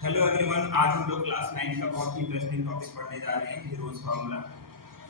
Hello everyone, आज हम लोग क्लास 9 का बहुत ही इंटरेस्टिंग टॉपिक पढ़ने जा रहे हैं, हीरोज फार्मूला।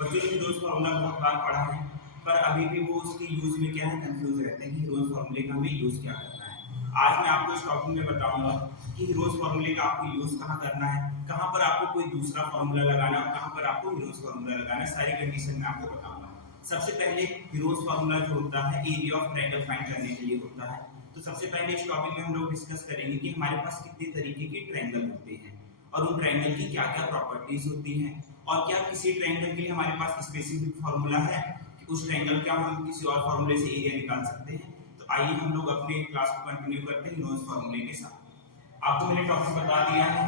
बच्चों ने हीरोज फार्मूला बहुत बार पढ़ा है, पर अभी भी वो उसके यूज में क्या है कंफ्यूज रहते हैं कि हीरोज फार्मूले का हमें यूज क्या करना है। आज मैं आपको इस टॉपिक में बताऊंगा कि हीरोज फार्मूले का आपको यूज कहाँ करना है, कहाँ पर आपको कोई दूसरा फार्मूला लगाना है और कहाँ पर आपको हीरोज फार्मूला लगाना है। सारी कंडीशन में आपको बताऊंगा। सबसे पहले हीरोज फार्मूला जो होता है एरिया ऑफ ट्रायंगल फाइंड करने के लिए होता है। तो सबसे पहले इस टॉपिक में हम लोग डिस्कस करेंगे कि हमारे पास कितने तरीके के ट्रायंगल होते हैं और उन ट्रायंगल की क्या क्या प्रॉपर्टीज होती हैं और क्या किसी ट्रायंगल के लिए हमारे पास स्पेसिफिक फार्मूला है कि उस ट्रायंगल का हम किसी और फार्मूले से एरिया निकाल सकते हैं। तो आइए हम लोग अपने क्लास को कंटिन्यू करते हैं हीरोज फार्मूले के साथ। आपको मैंने टॉपिक बता दिया है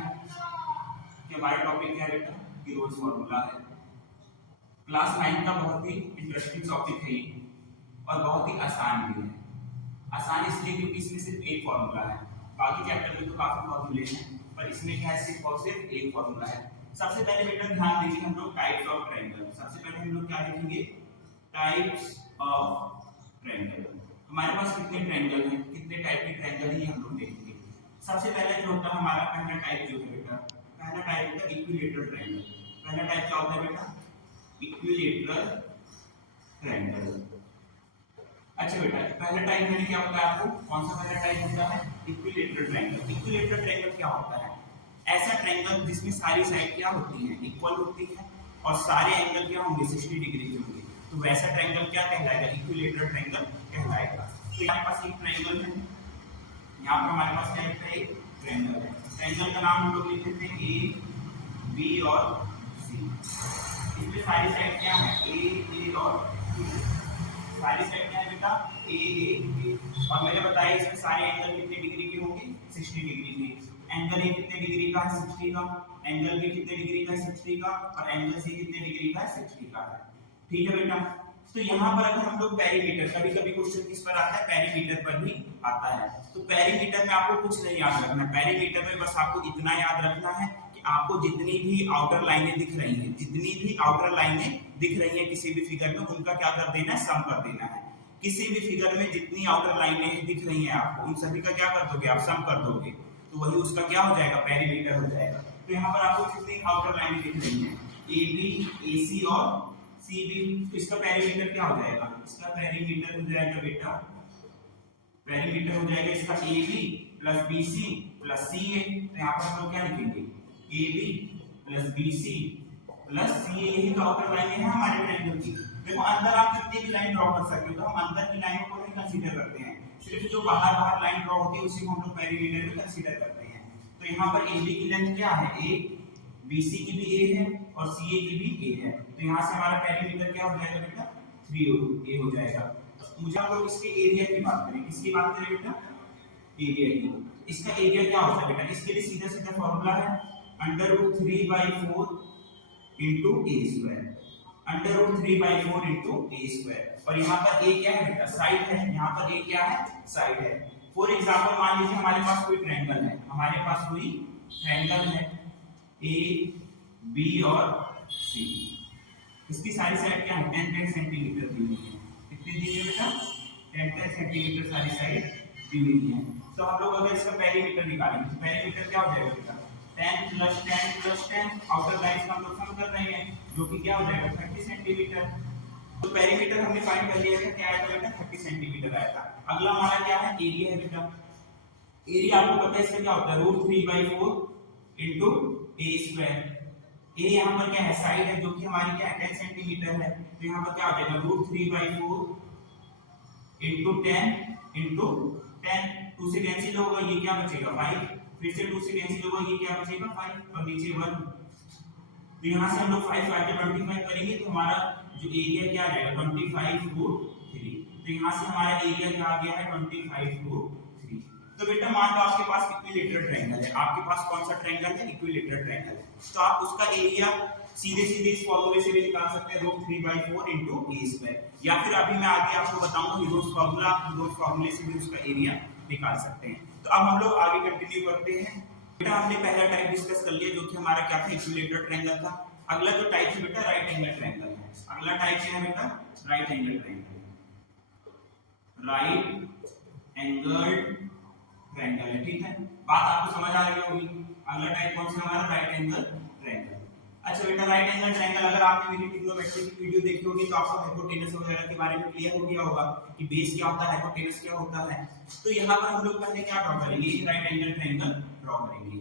कि हमारा टॉपिक क्या है बेटा, हीरोज फार्मूला है। क्लास 9 का बहुत ही इंटरेस्टिंग टॉपिक है ये और बहुत ही आसान भी है। आसान इसलिए क्योंकि इसमें सिर्फ एक फॉर्मूला है, बाकी चैप्टर में तो काफी फॉर्मूले हैं पर इसमें क्या है सिर्फ और सिर्फ एक फॉर्मूला है। सबसे पहले बेटा ध्यान दीजिए हम लोग टाइप्स ऑफ ट्रायंगल। सबसे पहले हम लोग क्या देखेंगे, टाइप्स ऑफ ट्रायंगल। हमारे पास कितने ट्रायंगल हैं, कितने टाइप के ट्रायंगल हैं हम लोग देखेंगे। सबसे पहले जो होता है हमारा पहला टाइप जो है बेटा, पहला टाइप होता है इक्विलेटरल ट्रायंगल। पहला टाइप क्या होता है बेटा, इक्विलेटरल ट्रायंगल। अच्छा बेटा, पहला टाइप मैंने क्या बताया आपको, कौन सा पहला टाइप होता है, इक्विलेटरल ट्रायंगल। इक्विलेटरल ट्रायंगल क्या होता है, ऐसा ट्रायंगल जिसमें सारी साइड क्या होती हैं, इक्वल होती है और सारे एंगल क्या होंगे 60 डिग्री के होंगे। तो वैसा ट्रायंगल क्या कहलाएगा, इक्विलेटरल ट्रायंगल कहलाएगा। तो हमारे पास एक ट्रायंगल है, यहाँ पर हमारे पास क्या है, एक ट्रायंगल है। ट्रायंगल का नाम हम लोग लिख देते हैं ए, बी और सी। इसमें सारी साइड क्या है, ए और बी। सारी साइड क्या है बेटा, ए। और मैंने बताया इसमें सारे एंगल कितने डिग्री के होंगे, 60 डिग्री के। एंगल ए कितने डिग्री का है, 60 का। एंगल बी कितने डिग्री का है, 60 का। और एंगल सी कितने डिग्री का है, 60 का है। ठीक है बेटा। तो यहाँ पर अगर हम लोग पेरीमीटर, कभी कभी क्वेश्चन किस पर आता है, पेरीमीटर पर भी आता है। तो पेरीमीटर में आपको कुछ नहीं याद रखना, पेरीमीटर में बस आपको इतना याद रखना है कि आपको जितनी भी आउटर लाइनें दिख रही हैं, जितनी भी आउटर लाइनें दिख रही है किसी भी फिगर में, उनका क्या कर देना है, सम कर देना है। किसी भी फिगर में जितनी आउटर लाइनें दिख रही हैं आपको, उन सभी का क्या कर दोगे, आप सम कर दोगे। तो वही उसका क्या हो जाएगा, पेरीमीटर हो जाएगा। तो यहाँ पर आपको कितनी आउटर लाइनें दिख रही हैं, ए बी, ए सी और सी बी। तो इसका पेरीमीटर क्या हो जाएगा, इसका पेरीमीटर हो जाएगा बेटा, पेरीमीटर हो जाएगा इसका A B plus B C plus C A. तो यहाँ पर हम लोग क्या लिखेंगे, A B plus B C plus C A. यही तो आउटर लाइनें हैं हमारे ट्रायंगल की। देखो अंदर आप कितनी भी लाइन ड्रॉ कर सकते हो, तो हम अंदर की लाइनों को नहीं कंसीडर करते हैं, सिर्फ जो बाहर बाहर लाइन ड्रॉ होती है उसी को हम लोग पेरीमीटर में कंसीडर करते हैं। तो यहाँ पर ए बी की लेंथ क्या है, ए, बी सी की भी ए है और सी ए की भी ए है। तो यहाँ से हमारा पेरीमीटर क्या हो जाएगा बेटा, 3a हो जाएगा। तो मुझे आप लोग इसके एरिया की बात करें, किसकी बात करें बेटा, एरिया की। इसका एरिया क्या होता है बेटा, इसके लिए सीधा सीधा फॉर्मूला है √3/4 इंटू ए स्क्वायर, √3/4 इंटू ए स्क्वायर। और यहाँ पर ए क्या है बेटा, साइड है। यहाँ पर ए क्या है, साइड है। फॉर एग्जांपल मान लीजिए हमारे पास कोई ट्रायंगल है, हमारे पास कोई ट्रायंगल है ए, बी और सी। इसकी सारी साइड क्या है, 10 सेंटीमीटर दी हुई है। कितनी दी हुई है बेटा, 10 सेंटीमीटर सारी साइड दी हुई है। तो हम लोग अगर इसका पेरीमीटर निकालेंगे तो पेरीमीटर क्या हो जाएगा बेटा, 10 + 10 + 10। आउटर लाइंस का हम लोग सम कर रहे हैं, जो कि क्या हो जाएगा 30 सेंटीमीटर। तो पेरीमीटर हमने फाइंड कर लिया था, क्या आया था बेटा, 30 सेंटीमीटर आया था। अगला हमारा क्या है, एरिया है बेटा। एरिया आपको पता है इसका क्या होता है, √3/4 इंटू ए स्क्वायर। ए यहाँ पर क्या है, साइड है, जो कि हमारी क्या है 10 सेंटीमीटर है। तो यहाँ पर क्या हो जाएगा √3/4 इंटू 10 इंटू 10। 2 से कैंसिल होगा, ये क्या बचेगा 5। फिर से 2 से कैंसिल होगा, ये क्या बचेगा 5 और नीचे 1। तो यहाँ से हम लोग 5 काट के 25 करेंगे तो हमारा जो एरिया क्या आ जाएगा 25/3। तो यहाँ से हमारा एरिया क्या आ गया है 25/3। तो बेटा मान लो आपके पास इक्विलेटरल ट्रायंगल है, आपके पास कौन सा ट्रायंगल है, इक्विलेटरल ट्रायंगल है। तो आप उसका एरिया सीधे सीधे इस फॉर्मूले से भी निकाल सकते हैं, √3/4 इंटू ए स्क्वायर। या फिर अभी मैं आगे आपको बताऊंगा हीरोज फार्मूला, आप हीरोज फार्मूले से भी उसका एरिया निकाल सकते हैं। तो अब हम लोग आगे कंटिन्यू करते हैं। बेटा हमने पहला टाइप डिस्कस कर लिया, जो कि हमारा क्या था, इक्विलेटरल ट्रायंगल था। अगला जो टाइप है बेटा, राइट एंगल ट्रायंगल है। अगला टाइप क्या है बेटा, right angle triangle. Right angle triangle है। ठीक है, बात आपको समझ आ रही होगी। अगला टाइप कौन सा हमारा, राइट एंगल ट्रायंगल। अच्छा बेटा, राइट एंगल ट्रायंगल अगर आपने मेरी ट्रिग्नोमेट्री की वीडियो देखी होगी तो आपको हाइपोटेनस वगैरह के बारे में क्लियर हो गया होगा कि बेस क्या होता है, हाइपोटेनस क्या होता है। तो यहाँ पर हम लोग पहले क्या ड्रॉ करेंगे, राइट एंगल ट्रायंगल ड्रॉ करेंगे।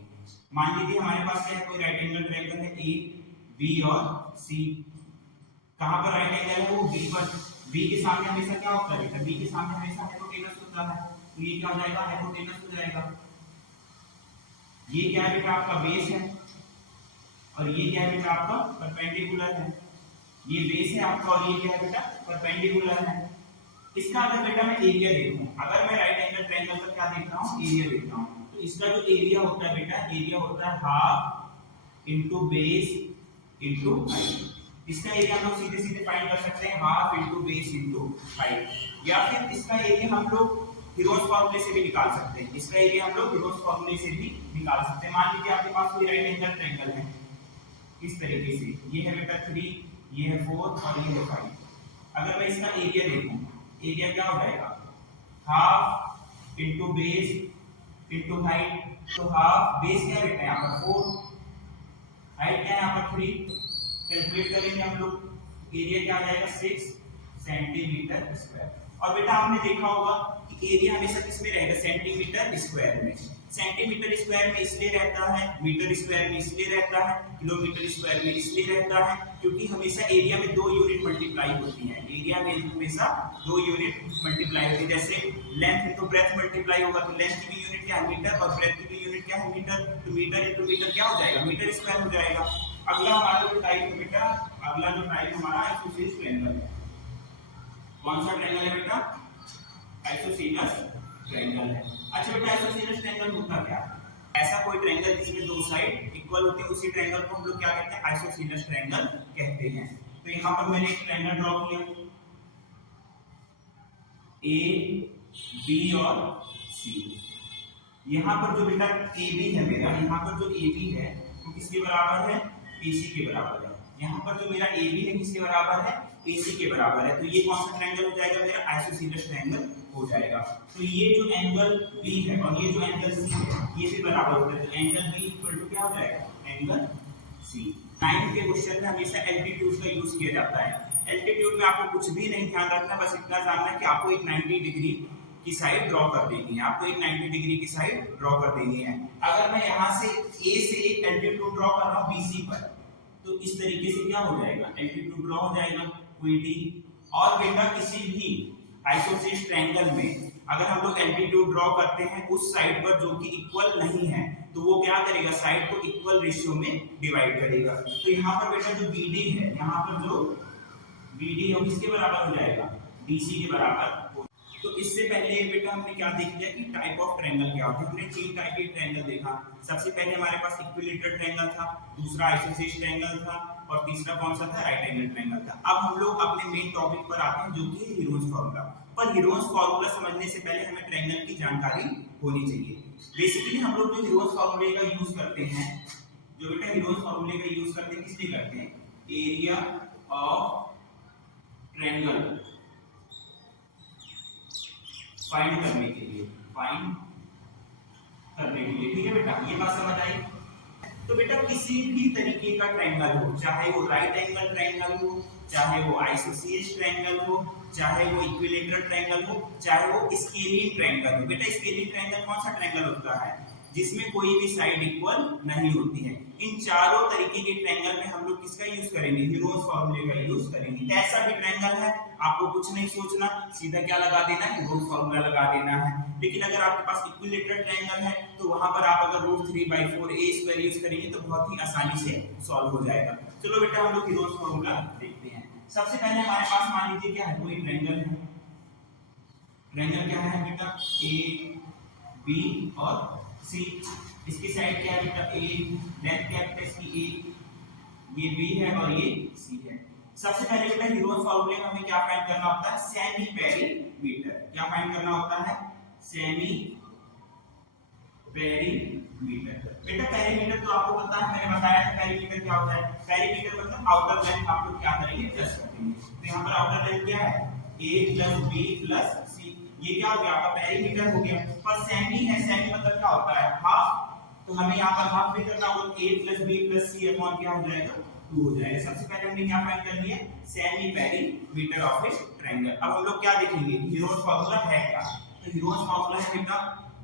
मान लीजिए हमारे पास क्या है, कोई राइट एंगल ट्रायंगल है ए बी और सी। कहां पर राइट एंगल है, वो बी पर। बी के सामने हमेशा क्या होता है बेटा, बी के सामने हमेशा हाइपोटेनस होता है, तो ये क्या हो जाएगा, हाइपोटेनस हो जाएगा। ये क्या है बेटा, आपका बेस है, और ये क्या है बेटा, आपका परपेंडिकुलर है। ये बेस है आपका, और ये क्या है बेटा, परपेंडिकुलर है। इसका अगर बेटा मैं एरिया देखूं, अगर मैं राइट एंगल ट्रायंगल का क्या देख रहा हूं, एरिया देख रहा हूं, तो इसका जो एरिया होता है बेटा, एरिया होता है half into base into height. इसका एरिया हम लोग सीधे सीधे फाइंड कर सकते हैं, half into base into height, या फिर इसका एरिया हम लोग हीरोज फार्मूले से भी निकाल सकते हैं। इसका एरिया हम लोग हीरोज फार्मूले से भी निकाल सकते हैं। मान लीजिए आपके पास कोई राइट एंगल ट्रायंगल है इस तरीके से, ये है बेटा 3, ये है 4 और ये है 5। अगर मैं इसका एरिया देखूं, एरिया क्या हो जाएगा, half into base into height. तो हाफ, बेस क्या है बेटा यहाँ पर 4, हाइट क्या है यहाँ पर 3, कैलकुलेट करेंगे हम लोग, एरिया क्या आ जाएगा 6 सेंटीमीटर स्क्वायर। और बेटा आपने देखा होगा कि एरिया हमेशा किस में रहेगा, सेंटीमीटर स्क्वायर में। सेंटीमीटर स्क्वायर में इसलिए रहता है, मीटर स्क्वायर में इसलिए रहता है, किलोमीटर स्क्वायर में इसलिए रहता है, क्योंकि हमेशा एरिया में 2 यूनिट मल्टीप्लाई होती है। एरिया में हमेशा 2 यूनिट मल्टीप्लाई होती है। जैसे लेंथ इनटू ब्रेथ मल्टीप्लाई होगा तो लेंथ की भी यूनिट क्या है, मीटर, और ब्रेथ की भी यूनिट क्या है, मीटर। तो मीटर इनटू मीटर क्या हो जाएगा, मीटर स्क्वायर हो जाएगा। अगला हमारा जो टाइप है बेटा, अगला जो टाइप हमारा आइसोसेलेस ट्रायंगल है। कौन सा ट्रायंगल है बेटा, आइसोसेलेस ट्रायंगल है। अच्छा बेटा, आइसोसेलेस ट्रायंगल होता क्या है, ऐसा कोई ट्रायंगल जिसमें 2 साइड इक्वल होते हैं, उसी ट्रायंगल को हम लोग क्या कहते हैं, आइसोसेलेस ट्रायंगल कहते हैं। तो यहाँ पर मैंने एक ट्रायंगल ड्रॉ किया, ए बी और सी। यहाँ पर जो बेटा ए बी है मेरा, यहाँ पर जो ए बी है वो किसके बराबर है, AC के बराबर है। यहाँ पर जो मेरा ए बी है किसके बराबर है, AC के बराबर है। तो ये कौन सा ट्रायंगल हो जाएगा, मेरा आइसोसेलेस ट्रायंगल हो जाएगा। तो ये जो एंगल B है और ये जो एंगल C है ये भी बराबर होता है। तो एंगल B इक्वल टू क्या हो जाएगा, एंगल C। 9th के क्वेश्चन में हमेशा एल्टीट्यूड का यूज किया जाता है। एल्टीट्यूड में आपको कुछ भी नहीं ध्यान रखना, बस इतना जानना है कि आपको एक 90 डिग्री की साइड ड्रॉ कर देनी है, आपको एक 90 डिग्री की साइड ड्रॉ कर देनी है। अगर मैं यहाँ से A से एक एल्टीट्यूड ड्रॉ कर रहा हूँ BC पर, तो इस तरीके से क्या हो जाएगा, एल्टीट्यूड ड्रॉ हो जाएगा VD। और बेटा किसी भी आइसोसेलेस ट्रायंगल में अगर हम लोग एल्टीट्यूड ड्रॉ करते हैं उस साइड पर जो कि इक्वल नहीं है, तो वो क्या करेगा, साइड को इक्वल रेशियो में डिवाइड करेगा। तो यहाँ पर बेटा जो BD है, यहाँ पर जो BD है किसके बराबर हो जाएगा, DC के बराबर। तो इससे पहले बेटा हमने क्या देख लिया कि टाइप ऑफ ट्रायंगल क्या होता है। हमने 3 टाइप के ट्रायंगल देखा। सबसे पहले हमारे पास इक्विलैटरल ट्रायंगल था, दूसरा आइसोसेलेस ट्रायंगल था, और तीसरा कौन सा था, राइट एंगल ट्रायंगल था। अब हम लोग अपने मेन टॉपिक पर आते हैं जो कि है हीरोज फार्मूला। पर हीरोज फार्मूला समझने से पहले हमें ट्रायंगल की जानकारी होनी चाहिए। बेसिकली हम लोग जो हीरोज फार्मूले का यूज करते हैं, जो बेटा हीरोज फार्मूले का यूज करते हैं, किस लिए करते हैं, एरिया ऑफ ट्रायंगल फाइंड करने के लिए, फाइंड करने के लिए। ठीक है बेटा, ये बात समझ आई। तो बेटा किसी भी तरीके का ट्रायंगल हो, चाहे वो राइट एंगल ट्रायंगल हो, चाहे वो आइसोसेलेस ट्रायंगल हो, चाहे वो इक्विलैटरल ट्रायंगल हो, चाहे वो स्केलिन ट्रायंगल हो। बेटा स्केलिन ट्रायंगल कौन सा ट्रायंगल होता है, जिसमें कोई भी साइड इक्वल नहीं होती है। इन चारों तरीके के ट्रायंगल में हम लोग किसका यूज करेंगे, हीरोज फार्मूले का यूज करेंगे। कैसा भी ट्रायंगल है आपको कुछ नहीं सोचना, सीधा क्या लगा देना है, हीरोज फार्मूला लगा देना है। लेकिन अगर आपके पास इक्विलैटरल ट्रायंगल है तो वहां पर आप अगर √3/4 a² यूज करेंगे तो बहुत ही आसानी से सॉल्व हो जाएगा। चलो बेटा हम लोग हीरोज फार्मूला देखते हैं। सबसे पहले हमारे पास मान लीजिए क्या है, कोई ट्रायंगल है। ट्रायंगल क्या है बेटा, A B और C। इसकी साइड क्या है बेटा, A, लेंथ क्या है इसकी A, ये B है और ये C है। सबसे पहले बेटा हीरोज फार्मूले में हमें क्या फाइंड करना होता है, सेमी पेरीमीटर। क्या फाइंड करना होता है, सेमी पेरीमीटर। बेटा पेरीमीटर तो आपको पता है, मैंने बताया था पेरीमीटर क्या होता है। पेरीमीटर मतलब आउटर लेंथ आप लोग क्या करेंगे, प्लस कर देंगे। तो यहाँ पर आउटर लेंथ क्या है, A + B + C, ये क्या हो गया आपका पेरीमीटर हो गया। पर सेमी है, सेमी मतलब क्या होता है हाफ, तो हमें यहाँ पर हाफ भी करना होगा, a + b + c अपॉन क्या हो जाएगा 2 हो जाएगा। सबसे पहले हमने क्या फाइंड कर लिया semi perimeter of A triangle. अब हम लोग क्या देखेंगे हीरोज फार्मूला है क्या, तो हीरोज फार्मूला है बेटा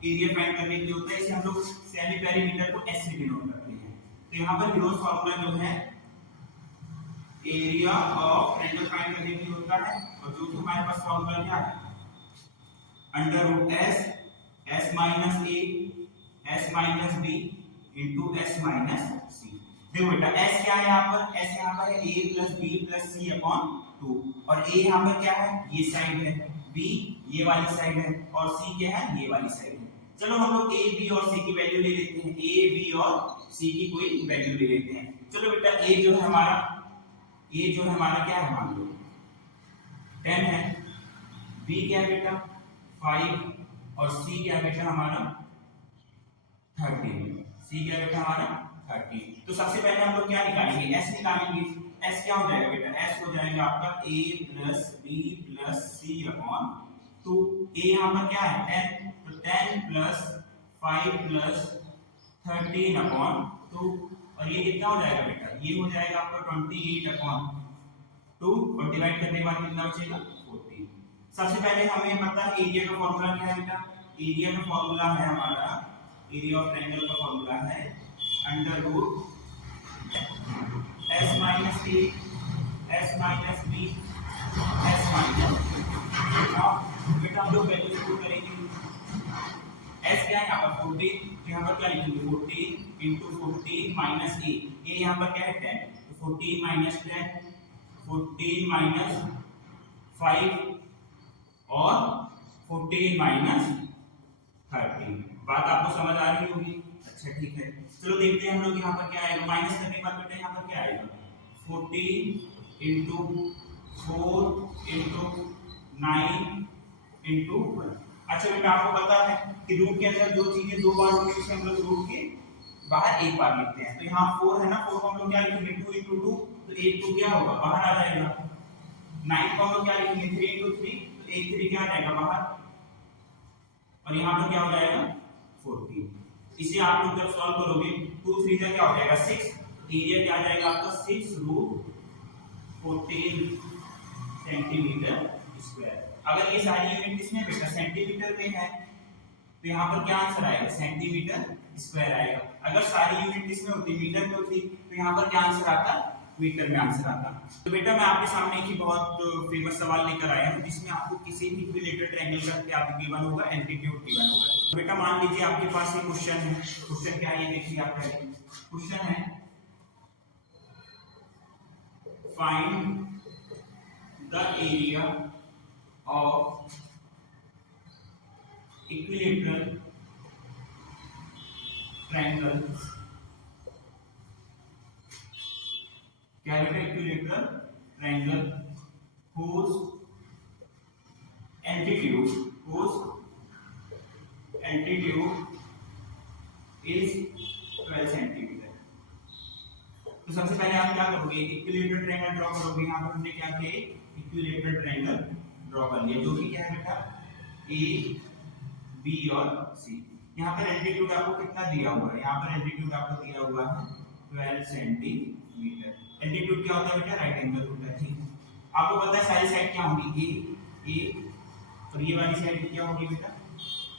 एरिया फाइंड करने के लिए होता है, इसे हम लोग सेमी पेरीमीटर को s से डिनोट करते हैं। तो यहाँ पर हीरोज फार्मूला जो है एरिया ऑफ ट्रायंगल फाइंड करने के लिए होता है, और जो कि हमारे पास फार्मूला क्या है √s s - a s - b into s - c। देखो बेटा s क्या है यहाँ पर, s यहाँ पर है a + b + c अपॉन 2, और a यहाँ पर क्या है ये साइड है, b ये वाली साइड है, और c क्या है ये वाली साइड है। चलो हम लोग a b और c की वैल्यू ले लेते हैं, a b और c की कोई वैल्यू ले लेते हैं। चलो बेटा a जो है हमारा क्या है मान लो 10 है, b क्या है बेटा 5, और c क्या है बेटा हमारा 13, c क्या है बेटा हमारा 13। तो सबसे पहले हम लोग क्या निकालेंगे s निकालेंगे। s क्या हो जाएगा बेटा, s हो जाएगा आपका a + b + c upon 2। a यहाँ पर क्या है 10, तो 10 + 5 + 13 अपॉन 2, और ये कितना हो जाएगा बेटा ये हो जाएगा आपका 28 अपॉन 2, और डिवाइड करने के बाद कितना बचेगा 14। सबसे पहले हमें पता है एरिया का फॉर्मूला क्या है बेटा, एरिया का फॉर्मूला है हमारा, एरिया ऑफ ट्रायंगल का फॉर्मूला है √s - a s - b s - बेटा हम लोग वैल्यू पुट करेंगे। s क्या है यहाँ पर 14, तो यहाँ पर क्या लिखेंगे 14 × 14 - a, a यहाँ पर क्या है 10, तो 14 - 10 14 - 5 और 14 - 13। बात आपको समझ आ रही होगी, अच्छा ठीक है। चलो देखते हैं हम लोग यहाँ पर क्या आएगा, माइनस करने के बाद बेटा यहाँ पर क्या आएगा 14 × 4 × 9 × 1। अच्छा बेटा आपको पता है कि रूट के अंदर जो चीजें दो बार होती है उसे हम लोग रूट के बाहर एक बार लिखते हैं। तो यहाँ 4 है ना, 4 को हम लोग क्या लिखेंगे 2 × 2, तो 8 2 क्या होगा बाहर आ जाएगा। 9 को हम लोग क्या लिखेंगे 3 × 3, तो 8 3 क्या आ जाएगा बाहर, और यहाँ पर क्या हो जाएगा 14। इसे आप लोग जब सॉल्व करोगे 2 3 का क्या हो जाएगा 6, एरिया क्या आ जाएगा आपका 6√14 सेंटीमीटर स्क्वायर। अगर ये सारी यूनिट किसमें बेटा सेंटीमीटर में है, तो यहाँ पर क्या आंसर आएगा सेंटीमीटर स्क्वायर आएगा। अगर सारी यूनिट किसमें होती मीटर में होती, तो यहाँ पर क्या आंसर आता मीटर में आंसर आता। तो बेटा मैं आपके सामने एक बहुत फेमस सवाल लेकर आया हूँ, जिसमें आपको किसी भी इक्विलेटरल ट्रायंगल का क्या गिवन होगा एम्पलीट्यूड गिवन होगा। तो बेटा मान लीजिए आपके पास एक क्वेश्चन है, क्वेश्चन क्या है ये देखिए आप पहले। क्वेश्चन है find the area of equilateral triangle, क्या है बेटा equilateral triangle whose altitude is 12 centimetre. तो सबसे पहले आप क्या करोगे इक्विलेटरल ट्रायंगल ड्रॉ करोगे। यहाँ पर हमने क्या किया इक्विलेटरल ट्रायंगल ड्रॉ कर लिया, जो कि क्या है बेटा ए बी और सी। यहाँ पर एल्टीट्यूड आपको कितना दिया हुआ है, यहाँ पर एल्टीट्यूड आपको दिया हुआ है 12 सेंटीमीटर। एल्टीट्यूड क्या होता है बेटा राइट एंगल होता है, ठीक है। आपको पता है सारी साइड क्या होगी ए और ये वाली साइड क्या होगी बेटा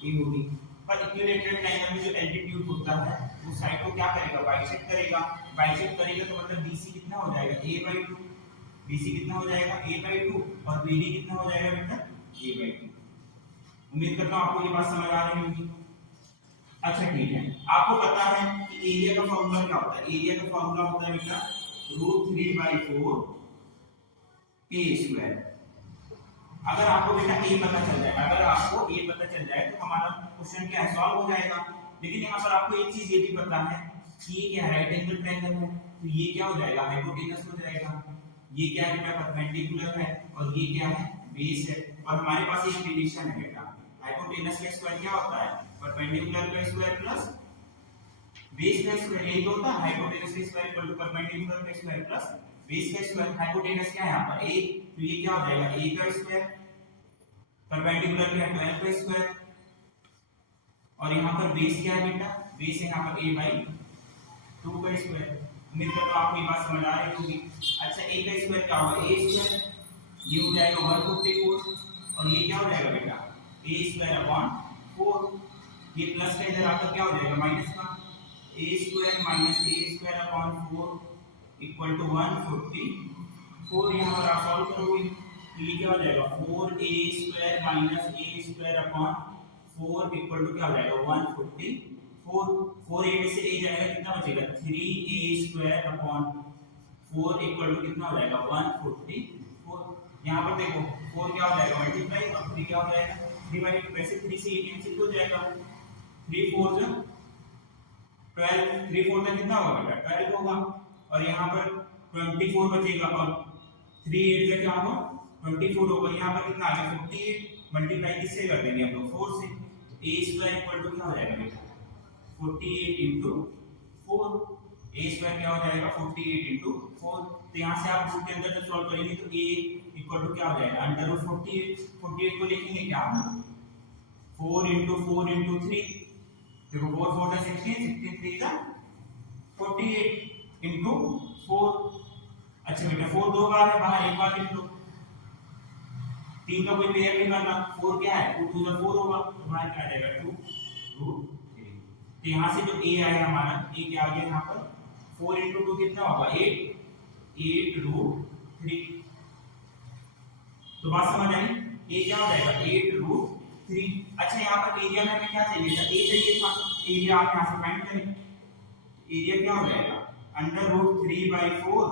ए होगी। पर इक्विलेटरल ट्रायंगल में जो एल्टीट्यूड होता है वो साइड को क्या करेगा बाइसेक्ट करेगा, बाइसेक्ट करेगा तो मतलब BC कितना हो जाएगा a/2, BC कितना हो जाएगा a/2 और BD कितना हो जाएगा बेटा a/2। उम्मीद करता हूँ आपको ये बात समझ आ रही होगी। अच्छा ठीक है, आपको पता है कि एरिया का फॉर्मूला क्या होता है, एरिया का फॉर्मूला होता है बेटा √3/4 a²। अगर आपको बेटा a पता चल जाए, अगर आपको a पता चल जाए तो हमारा क्वेश्चन क्या है सॉल्व हो जाएगा। लेकिन यहाँ पर आपको एक चीज ये भी पता है कि ये क्या है राइट एंगल ट्रायंगल है, तो ये क्या हो जाएगा हाइपोटेनस हो जाएगा। ये क्या है बेटा परपेंडिकुलर है और ये क्या है बेस है। और हमारे पास एक रिलेशन है बेटा हाइपोटेनस का स्क्वायर क्या होता है परपेंडिकुलर का स्क्वायर प्लस बेस का स्क्वायर। यही तो होता है हाइपोटेनस का स्क्वायर इक्वल टू परपेंडिकुलर का स्क्वायर प्लस बेस का स्क्वायर। हाइपोटेनस क्या है यहाँ पर a, तो ये क्या हो जाएगा a का स्क्वायर परपेंडिकुलर क्या है 12 का स्क्वायर, और यहाँ पर बेस क्या है बेटा, बेस है यहाँ पर a बाई 2 का स्क्वायर। उम्मीद करता हूँ आपको ये बात समझ आ रही होगी। अच्छा a का स्क्वायर क्या होगा a स्क्वायर, ये हो जाएगा 144, और ये क्या हो जाएगा बेटा a स्क्वायर अपॉन 4, ये प्लस का इधर आकर क्या हो जाएगा माइनस का, a square minus a square upon 4 equal to 144। यहाँ पर आप सॉल्व करोगे तो ये क्या हो जाएगा 4a square minus a square upon 4 equal to क्या हो जाएगा 144। 4a में से a जाएगा कितना बचेगा 3a square upon 4 equal to कितना हो जाएगा 144। यहाँ पर देखो 4 क्या हो जाएगा मल्टीप्लाई और 3 क्या हो जाएगा 3 बाई, वैसे 3 से 8 कैंसिल हो जाएगा, 3 4 जो 12, 3 4 का कितना होगा बेटा 12 होगा, और यहाँ पर 24 बचेगा, और 3 8 का क्या होगा 24 होगा। यहाँ पर कितना आ गया 48, मल्टीप्लाई किससे कर देंगे हम लोग 4 से, तो a स्क्वायर इक्वल टू क्या हो जाएगा बेटा 48 इंटू 4, a स्क्वायर क्या हो जाएगा 48 इंटू 4। तो यहाँ से आप रूट के अंदर जब सॉल्व करेंगे तो a इक्वल टू क्या हो जाएगा अंडर रूट 48, 48 को लिखेंगे क्या हम 4 इंटू 4 इंटू 3, देखो 4 4 का 16, 16 3 का 48 इंटू 4। अच्छा बेटा 4 दो बार है, बाहर एक बार लिख लो, 3 का कोई पेयर नहीं करना, 4 क्या है 2 2 का 4 होगा, तो बाहर क्या आ जाएगा 2 रूट 3। तो यहाँ से जो a आया हमारा, a क्या आ गया यहाँ पर 4 इंटू 2 कितना होगा 8 रूट 3। तो बात समझ आई, a क्या हो जाएगा 8 रूट 3। अच्छा यहाँ पर एरिया में हमें क्या चाहिए था a चाहिए था, एरिया आप यहाँ से फाइंड करें, एरिया क्या हो जाएगा under root 3 by 4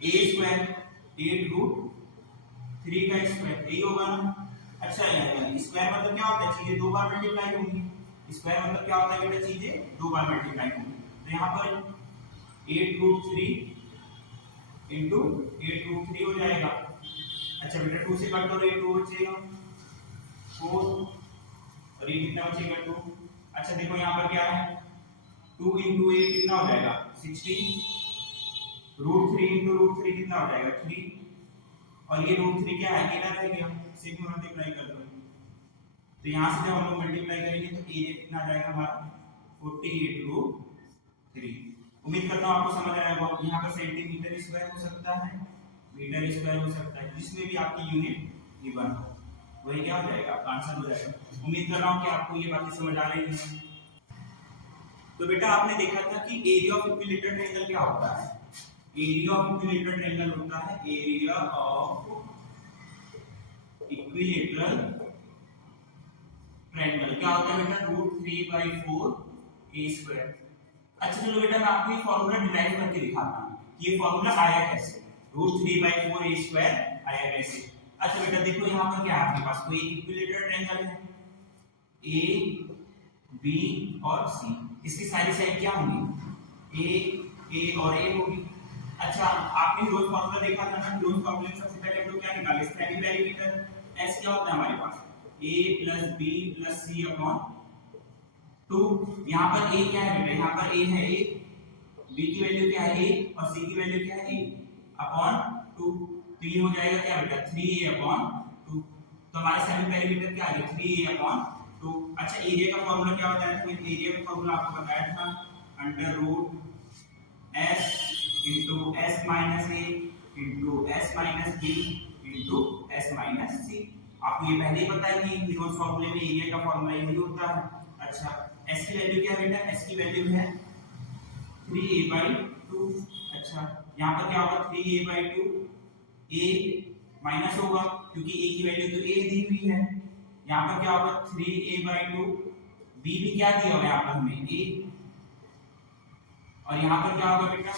a square 8 root 3 का स्क्वायर, यही होगा ना। अच्छा स्क्वायर मतलब क्या होता है चीजें दो बार मल्टीप्लाई होंगी, स्क्वायर मतलब क्या होता है बेटा चीजें दो बार मल्टीप्लाई होंगी। तो यहाँ पर 8 रूट 3 इंटू 8 रूट 3 हो जाएगा। अच्छा बेटा 2 से कट करो, ये 2 बचेगा 4, और ये कितना बचेगा 2। अच्छा देखो यहाँ पर क्या है 2 इंटू 8 कितना हो जाएगा 16, रूट 3 इंटू रूट 3 कितना हो जाएगा 3, और ये रूट 3 क्या है अकेला रह गया, इसे भी मल्टीप्लाई कर दो। तो यहाँ से जब हम लोग मल्टीप्लाई करेंगे तो एरिया कितना आ जाएगा हमारा 48 रूट 3। उम्मीद करता हूँ आपको समझ आया होगा। यहाँ पर सेंटीमीटर स्क्वायर हो सकता है, मीटर स्क्वायर हो सकता है, जिसमें भी आपकी यूनिट गिवन हो वही क्या हो जाएगा आपका आंसर हो जाएगा। उम्मीद कर रहा हूँ कि आपको ये बातें समझ आ रही हैं। तो बेटा आपने देखा था कि एरिया ऑफ इक्विलेटरल ट्रायंगल क्या होता है, एरिया ऑफ इक्विलेटरल ट्रायंगल होता है एरिया ऑफ इक्विलेटरल ट्रायंगल क्या होता है बेटा रूट 3 बाई 4 a स्क्वायर। अच्छा चलो बेटा मैं आपको ये फॉर्मूला डिराइव करके दिखाता हूँ, ये फॉर्मूला आया कैसे, रूट 3 बाई 4 a स्क्वायर आया कैसे। अच्छा बेटा देखो यहाँ पर क्या है आपके पास कोई इक्विलेटरल ट्रायंगल है a b और c, इसकी सारी साइड क्या होंगी a और a होगी। अच्छा आपने रोज फॉर्मूला देखा था ना, रोज फॉर्मूले में सबसे पहले हम लोग क्या निकाले स्टैटिक पैरामीटर s क्या होता है हमारे पास a plus b plus c upon 2। यहाँ पर a क्या है बेटा, यहाँ पर a है a, b की वैल्यू क्या है a और c की वैल्यू क्या है a अपॉन 2। तो ये हो जाएगा क्या बेटा 3a अपॉन 2। तो हमारा सेमी पैरामीटर क्या आ गया 3a अपॉन 2। अच्छा एरिया का फॉर्मूला क्या होता है, तो एरिया का फॉर्मूला आपको बताया था under root s into s minus a into s minus b into s minus c। आपको ये पहले ही पता है कि रोज फॉर्मूले में एरिया का फॉर्मूला यही होता है। अच्छा s की वैल्यू क्या है बेटा, s की वैल्यू है 3a बाई 2। अच्छा यहाँ पर क्या होगा 3a बाई 2, a माइनस होगा क्योंकि a की वैल्यू तो a दी हुई है। यहाँ पर क्या होगा 3a बाई 2, b भी क्या दिया हुआ है यहाँ पर हमें a, और यहाँ पर क्या होगा बेटा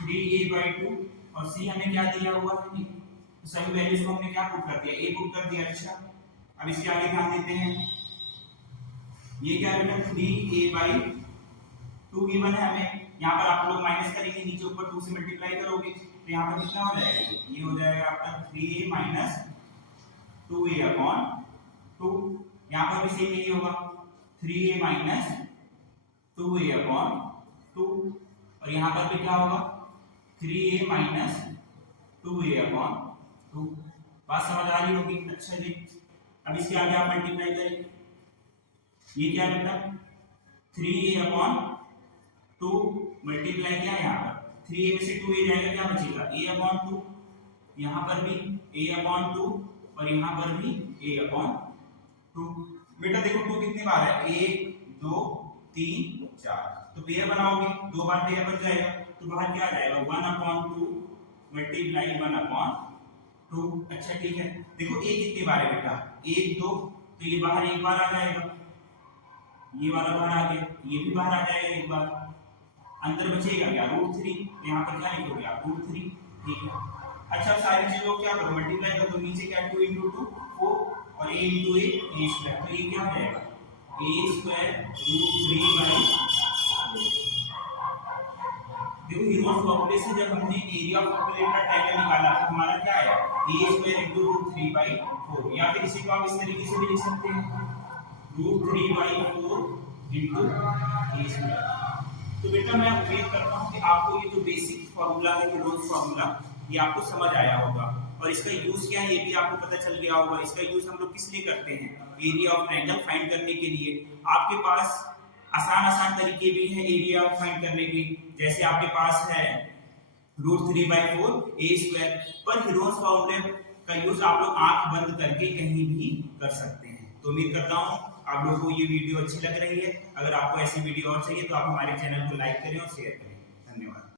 3a बाई 2 और c हमें क्या दिया हुआ है, तो सभी वैल्यूज को हमने क्या पुट कर दिया a पुट कर दिया। अच्छा अब इसके आगे ध्यान देते हैं, ये क्या है बेटा 3a बाई 2 गिवन है हमें, यहाँ पर आप लोग माइनस करेंगे नीचे ऊपर 2 से मल्टीप्लाई करोगे तो यहाँ पर कितना हो जाएगा, ये हो जाएगा आपका 3a माइनस 2a अपॉन 2। यहाँ पर भी सेम यही होगा 3a माइनस 2a अपॉन 2, और यहाँ पर भी क्या होगा 3a माइनस 2a अपॉन 2। बात समझ आ रही होगी। अच्छा जी, अब इसके आगे आप मल्टीप्लाई करें, ये क्या बेटा 3a/2 मल्टीप्लाई क्या है यहाँ पर 3a में से 2a जाएगा, क्या बचेगा a/2, यहाँ पर भी a/2 और यहाँ पर भी a/2। बेटा देखो 2 कितनी बार है 1 2 3 4, तो पेयर बनाओगे, 2 बार पेयर बन जाएगा, तो बाहर क्या आ जाएगा 1/2 मल्टीप्लाई 1/2। अच्छा ठीक है, देखो a कितनी बार है बेटा 1 2, तो ये बाहर एक बार आ जाएगा, ये वाला बाहर आ गया, ये भी बाहर आ जाएगा एक बार, अंदर बचेगा क्या √3, यहाँ पर क्या लिखोगे आप √3, ठीक है। अच्छा सारी चीजों को क्या करो मल्टीप्लाई करो, तो नीचे क्या 2 × 2 4 और a × a a², तो ये क्या हो जाएगा a² √3/4। देखो हीरोज फॉर्मूले से जब हमने एरिया ऑफ ट्रायंगल निकाला तो हमारा क्या आया a² × √3/4, या फिर इसी को आप इस तरीके से भी लिख सकते हैं √3/4 × a²। तो बेटा मैं उम्मीद करता हूँ कि आपको ये जो बेसिक फॉर्मूला है हीरोज फॉर्मूला ये आपको समझ आया होगा, और इसका यूज क्या है ये भी आपको पता चल गया होगा। इसका यूज हम लोग किस लिए करते हैं, एरिया ऑफ ट्रायंगल फाइंड करने के लिए। आपके पास आसान तरीके भी हैं एरिया ऑफ फाइंड करने के, जैसे आपके पास है √3/4 a², पर हीरोज फॉर्मूले का यूज आप लोग आंख बंद करके कहीं भी कर सकते हैं। तो उम्मीद करता हूँ आप लोगों को ये वीडियो अच्छी लग रही है। अगर आपको ऐसी वीडियो और चाहिए तो आप हमारे चैनल को लाइक करें और शेयर करें। धन्यवाद।